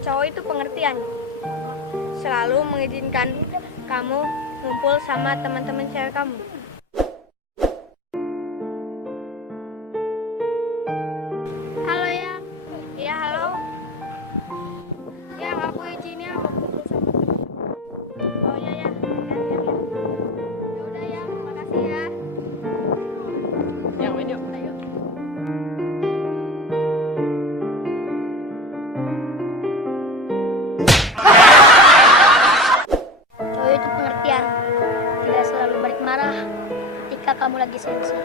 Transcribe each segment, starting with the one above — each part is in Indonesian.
Cowok itu pengertian, selalu mengizinkan kamu ngumpul sama teman-teman cewek kamu. Halo ya, iya halo. Yang aku izinnya mau kumpul sama teman. Oh iya ya, ya udah ya, makasih ya. Yang main yuk. Ayo. Cowok itu pengertian, tidak selalu balik marah ketika kamu lagi sensi.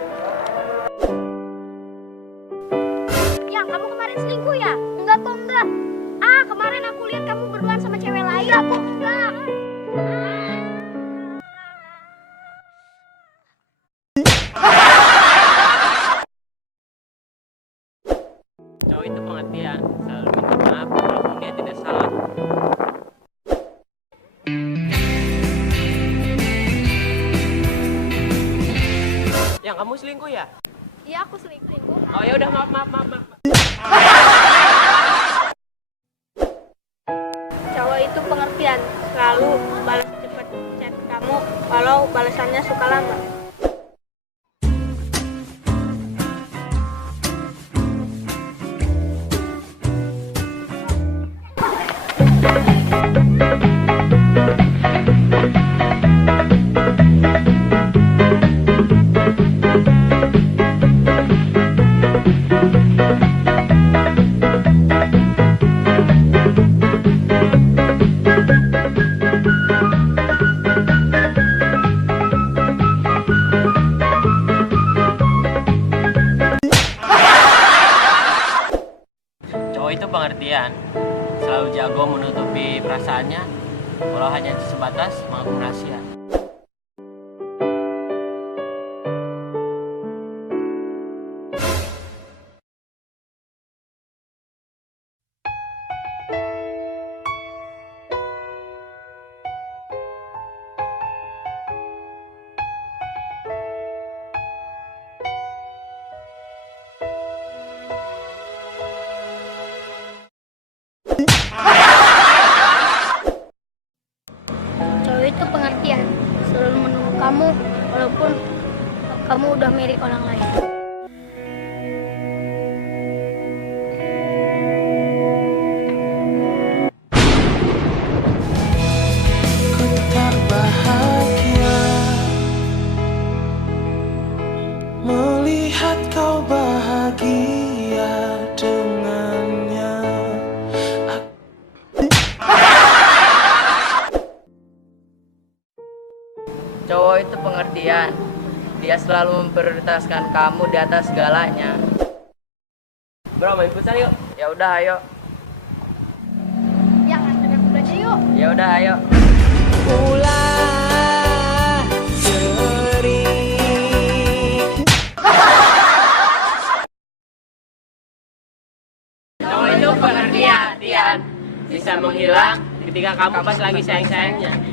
Yang kamu kemarin selingkuh ya? Enggak kok enggak. Kemarin aku lihat kamu berduaan sama cewek lain. Enggak kok enggak. Cowok itu pengertian, selalu minta maaf walaupun dia tidak salah. Yang kamu selingkuh ya? Iya aku selingkuh. Oh ya udah maaf. Cowok itu pengertian, selalu balas cepat chat kamu walau balasannya suka lama. Cowok itu pengertian, selalu jago menutupi perasaannya walau hanya sebatas mengaku rahasia. Cowok itu pengertian, selalu menunggu kamu walaupun kamu udah milik orang lain. Tak bahagia melihat kau bahagia dengannya. Cowok itu pengertian. Dia selalu memprioritaskan kamu di atas segalanya. Bro, main futsal yuk. Ya udah, ayo. Yang antar aku belajar yuk. Ya udah, ayo. Ulah sering Cowok itu pengertian, bisa menghilang ketika kamu pas lagi sayang-sayangnya.